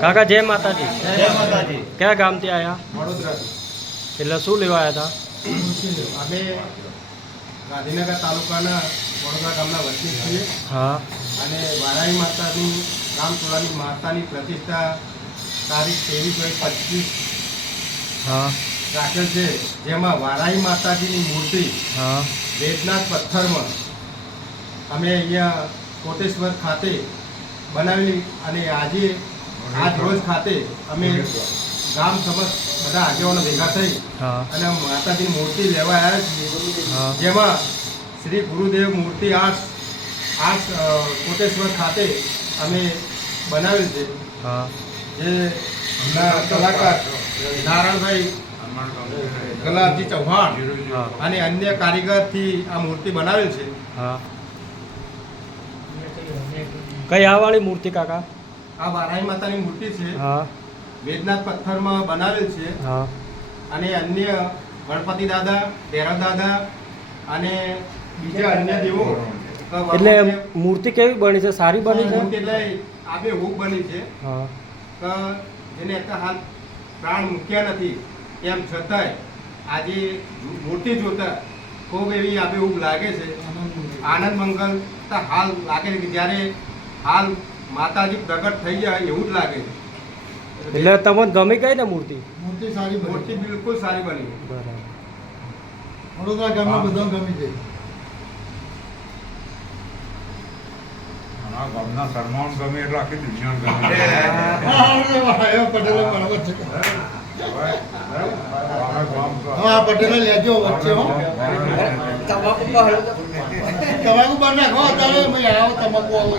કાકા જય માતાજી। જય માતાજી। ક્યાં ગામથી આવ્યા? વડોદરાથી। એટલે શું લેવા આવ્યા હતા? અમે ગાંધીનગર તાલુકાના વડોદરા ગામના વતની છીએ। હા। અને વારાઈ માતાની રામચોળાની માતાની પ્રતિષ્ઠા તારીખ 23/25 હા રાખેલ છે, જેમાં વારાઈ માતાજીની મૂર્તિ હા વેદનાથ પથ્થરમાં અમે અહીંયા કોટેશ્વર ખાતે બનાવેલી અને આજ રોજ ખાતે અમે ગામ સમક્ષ બધા આગેવાનો ભેગા થઈ હા અને માતાજીની મૂર્તિ લેવા આવ્યા છીએ, હા જેમાં શ્રી ગુરુદેવ મૂર્તિ આર્ટ્સ કોટેશ્વર ખાતે અમે બનાવેલ છે, હા જે કલાકાર નારાયણભાઈ ગલાજી ચૌહાણ હા અને અન્ય કારીગરથી આ મૂર્તિ બનાવેલ છે। હા। કઈ આ વાળી મૂર્તિ કાકા? આ વારાઈ માતાની મૂર્તિ છે, હા વેદનાથ પથ્થરમાં બનાવેલ છે હા અને અન્ય ગણપતિ દાદા, ભૈરવ દાદા અને બીજા અન્ય દેવો એટલે મૂર્તિ કેવી બની છે? સારી બની છે? મૂર્તિ એટલે આબેહૂબ બની છે હા કે જેને અત્યારે હાલ પ્રાણ મૂક્યા નથી, તેમ છતાંય આજે મૂર્તિ જોતા ખૂબ એવી આબેહૂબ લાગે છે, આનંદ મંગલ હાલ લાગે છે કે જ્યારે હાલ માતાજી પ્રગટ થઈ જાય એવું જ લાગે છે। એટલે તમને ગમી ગઈ ને મૂર્તિ? મૂર્તિ સારી, મૂર્તિ બિલકુલ સારી બની। બરાબર। વડોદરા ગામમાં બધા ગમી ગઈ। ગામના સરમાણ ગમે એટલે આખી દુનિયા ગમે। પટેલો બરાબર છે। હા પટેલો લેજો વચ્ચે હો। તમાકુ બહાર નાખો અત્યારે આવો તમાકુ આવો